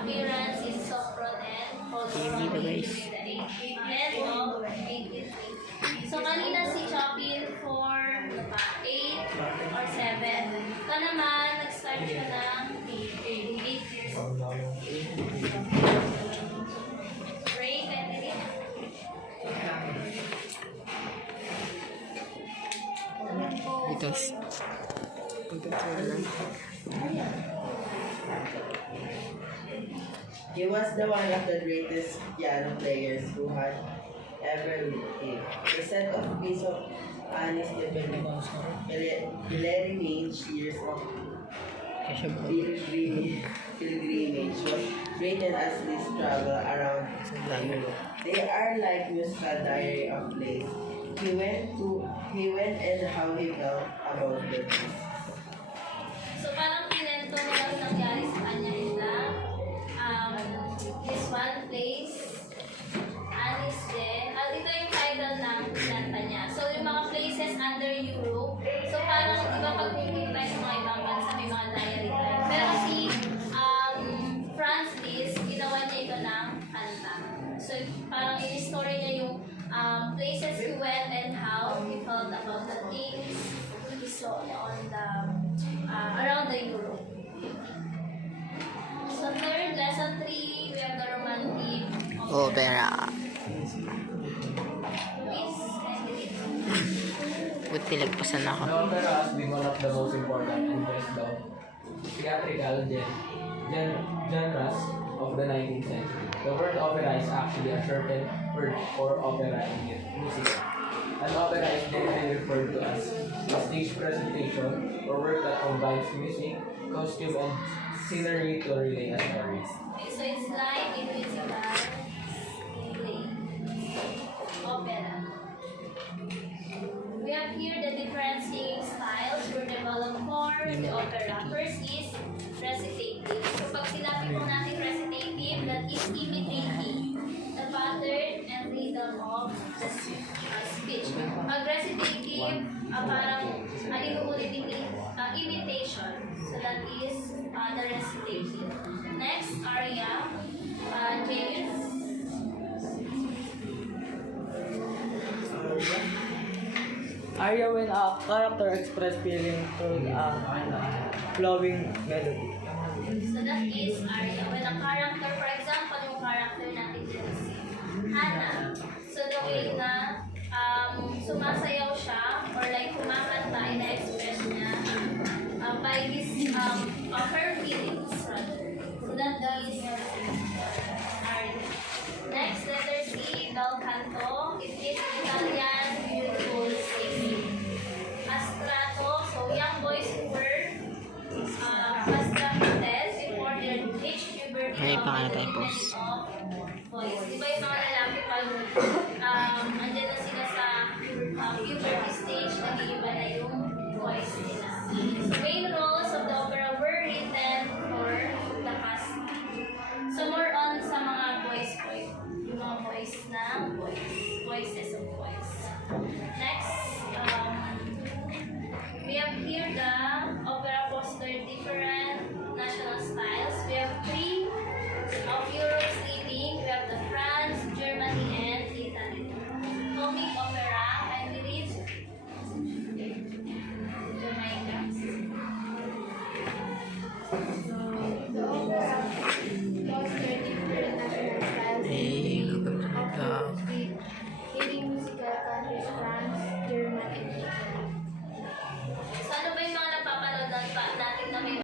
appearance is sopron and Hindi na, guys. And of 83. So, kanina si Chopin for 8 or 7. Ito naman, nag-start siya ng 8 years old. Ray, Kennedy. He was the one of the greatest piano players who had ever lived. The set of piece of Anis de Pilgrimage years of pilgrimage was written as this travel around Europe. They are like musical diary of place. He went and how he felt about the place. So, parang kinento nilang nangyari sa kanya is that this one place, Anis de, ito yung title ng kinanta niya. So, yung mga places under Europe, so parang, di ba pag pumunta tayo sa mga ibang bansa, may mga diary tayo. Pero si Franz Liszt, ginawa niya ito ng kanta. So, parang in-story niya yung places he went and how he felt about the things he saw on the around the Europe. So third, lesson 3, we have the romantic Opera. Please, Buti lagpasan ako. The opera has been one of the most important and best known theatrical genres of the 19th century. The word opera is actually a shortened word for opera in music. An opera is generally referred to as a stage presentation or work that combines music, costume, and scenery to relay a story. okay, so it's like in musical play, opera. We have here the different singing styles were developed for the opera. First is recitative. So pag sinabi po natin recitative, that is imitating the pattern and rhythm of the speech. Pag recitative, parang ulit imitation. So that is the recitative. Next, aria. James. Aria when a character express feeling through a flowing melody. So that is aria. When a character, for example, yung character natin dito si Hannah. So the way na sumasayaw siya or like kumakanta, ina-express niya by his her feelings rather. So that is aria. Next, letter C, bel canto. It is Italian beautiful singing. Castrato, so young boys who were castrated before their age puberty Ay, of pangalan the tayo, development boss. of boys. Di ba yung mga lalaki pag andyan na sila sa puberty stage, nag-iiba na yung voice nila. So main role